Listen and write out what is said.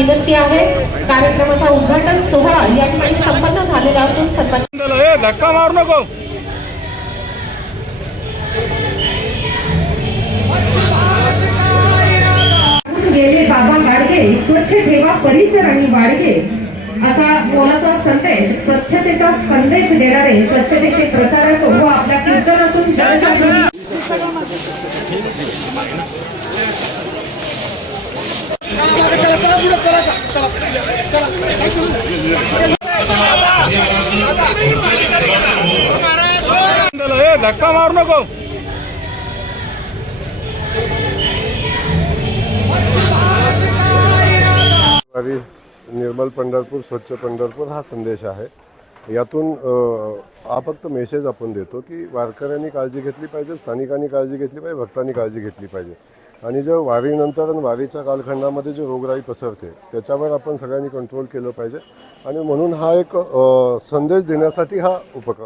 विनंती आहे. कार्यक्रमाचा उद्घाटन सोहळा या ठिकाणी संपन्न झालेला असून हे धक्का मारू नको. गेले बाबा गाडगे. स्वच्छ ठेवा परिसर आणि वाडगे. असा मोलाचा संदेश स्वच्छतेचा संदेश देणारे स्वच्छतेचे प्रसारक व आपल्या कीर्तनातून धक्का मारू नको निर्मल पंढरपूर स्वच्छ पंढरपूर हा संदेश आहे. यातून हा फक्त मेसेज आपण देतो की वारकऱ्यांनी काळजी घेतली पाहिजे स्थानिकांनी काळजी घेतली पाहिजे भक्तांनी काळजी घेतली पाहिजे. आणि जर वारीनंतर आणि वारीच्या कालखंडामध्ये जे रोगराई पसरते त्याच्यावर आपण सगळ्यांनी कंट्रोल केलं पाहिजे. आणि म्हणून हा एक संदेश देण्यासाठी हा उपक्रम